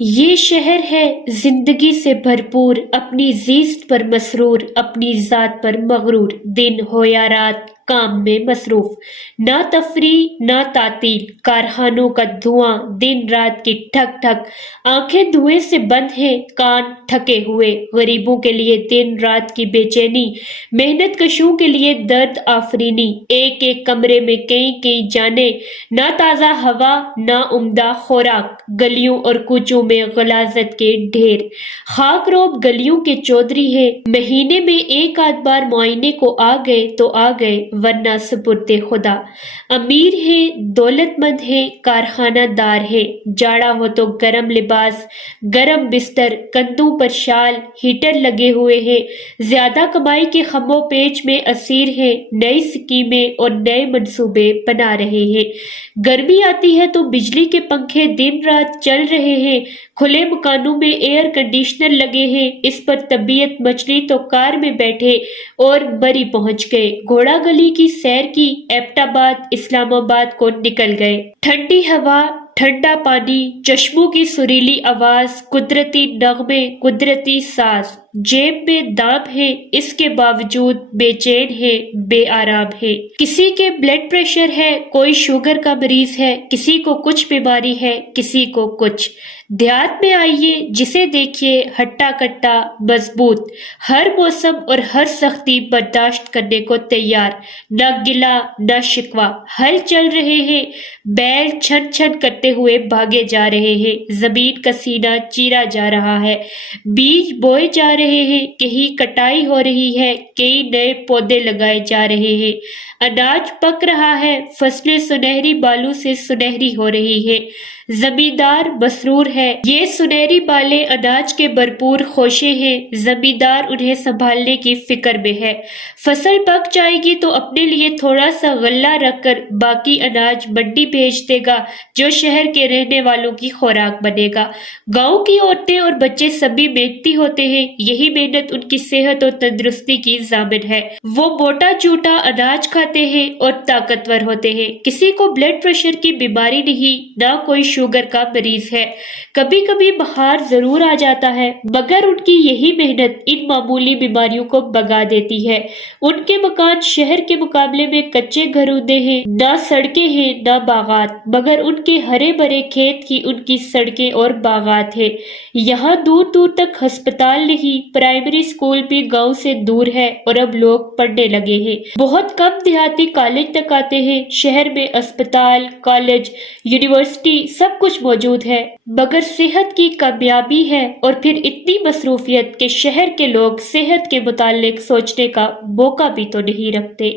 یہ شہر ہے زندگی سے بھرپور، اپنی زیست پر مسرور، اپنی ذات پر مغرور، دن ہو یا رات کام میں مصروف، نہ تفریح نہ تعطیل، کارخانوں کا دھواں دن رات کی ٹھک ٹھک، آنکھیں دھوئیں سے بند ہیں، کان تھکے ہوئے، غریبوں کے لیے دن رات کی بے چینی، محنت کشوں کے لیے درد آفرینی، ایک ایک کمرے میں کئی کئی جانیں، نہ تازہ ہوا نہ عمدہ خوراک، گلیوں اور کوچوں میں غلاظت کے ڈھیر، خاک روب گلیوں کے چودھری ہیں، مہینے میں ایک آدھ بار معائنے کو آ گئے تو آ گئے ورنہ سپرد خدا، امیر ہے دولت مند ہے کارخانہ دار ہے، جاڑا ہو تو گرم لباس گرم بستر، کندھوں پر شال، ہیٹر لگے ہوئے ہیں، زیادہ کمائی کے خم و پیچ میں اسیر ہیں، نئی سکیمیں اور نئے منصوبے بنا رہے ہیں، گرمی آتی ہے تو بجلی کے پنکھے دن رات چل رہے ہیں، کھلے مکانوں میں ایئر کنڈیشنر لگے ہیں، اس پر طبیعت مچلی تو کار میں بیٹھے اور بری پہنچ گئے، گھوڑا گلی کی سیر کی، ایبٹ آباد اسلام آباد کو نکل گئے، ٹھنڈی ہوا ٹھنڈا پانی، چشموں کی سریلی آواز، قدرتی نغمے قدرتی ساز، جیب میں دام ہے اس کے باوجود بے چین ہے بے آرام ہے، کسی کے بلڈ پریشر ہے، کوئی شوگر کا مریض ہے، کسی کو کچھ بیماری ہے کسی کو کچھ، دیہات میں آئیے جسے دیکھیے ہٹا کٹا مضبوط، ہر موسم اور ہر سختی برداشت کرنے کو تیار، نہ گلا نہ شکوہ، ہل چل رہے ہیں، بیل چھن چھن کرتے ہوئے بھاگے جا رہے ہیں، زمین کا سینہ چیرا جا رہا ہے، بیج بوئے جا رہے ہیں، کہیں کٹائی ہو رہی ہے، کئی نئے پودے لگائے جا رہے ہیں، اناج پک رہا ہے، فصلیں سنہری بالوں سے سنہری ہو رہی ہیں، زمیندار مسرور ہے، یہ سنہری بالیں اناج کے بھرپور خوشے ہیں، زمیندار انہیں سنبھالنے کی فکر میں ہے، فصل پک جائے گی تو اپنے لیے تھوڑا سا غلہ رکھ کر باقی اناج منڈی بھیج دے گا جو شہر کے رہنے والوں کی خوراک بنے گا، گاؤں کی عورتیں اور بچے سبھی محنتی ہوتے ہیں، یہی محنت ان کی صحت اور تندرستی کی ضامن ہے، وہ موٹا چوٹا اناج کھاتے ہیں اور طاقتور ہوتے ہیں، کسی کو بلڈ پریشر کی بیماری نہیں نہ کوئی شوگر کا مریض ہے، کبھی کبھی بخار ضرور آ جاتا ہے مگر ان کی یہی محنت ان معمولی بیماریوں کو بھگا دیتی ہے، ان کے مکان شہر کے مقابلے میں کچے گھروندے ہیں، نہ سڑکیں ہیں نہ باغات، مگر ان کے ہرے بھرے کھیت ہی ان کی سڑکیں اور باغات ہیں، یہاں دور دور تک ہسپتال نہیں، پرائمری اسکول بھی گاؤں سے دور ہے اور اب لوگ پڑھنے لگے ہیں، بہت کم دیہاتی کالج تک آتے ہیں، شہر میں اسپتال کالج یونیورسٹی سب کچھ موجود ہے مگر صحت کی کامیابی ہے اور پھر اتنی مصروفیت کہ شہر کے لوگ صحت کے متعلق سوچنے کا موقع بھی تو نہیں رکھتے۔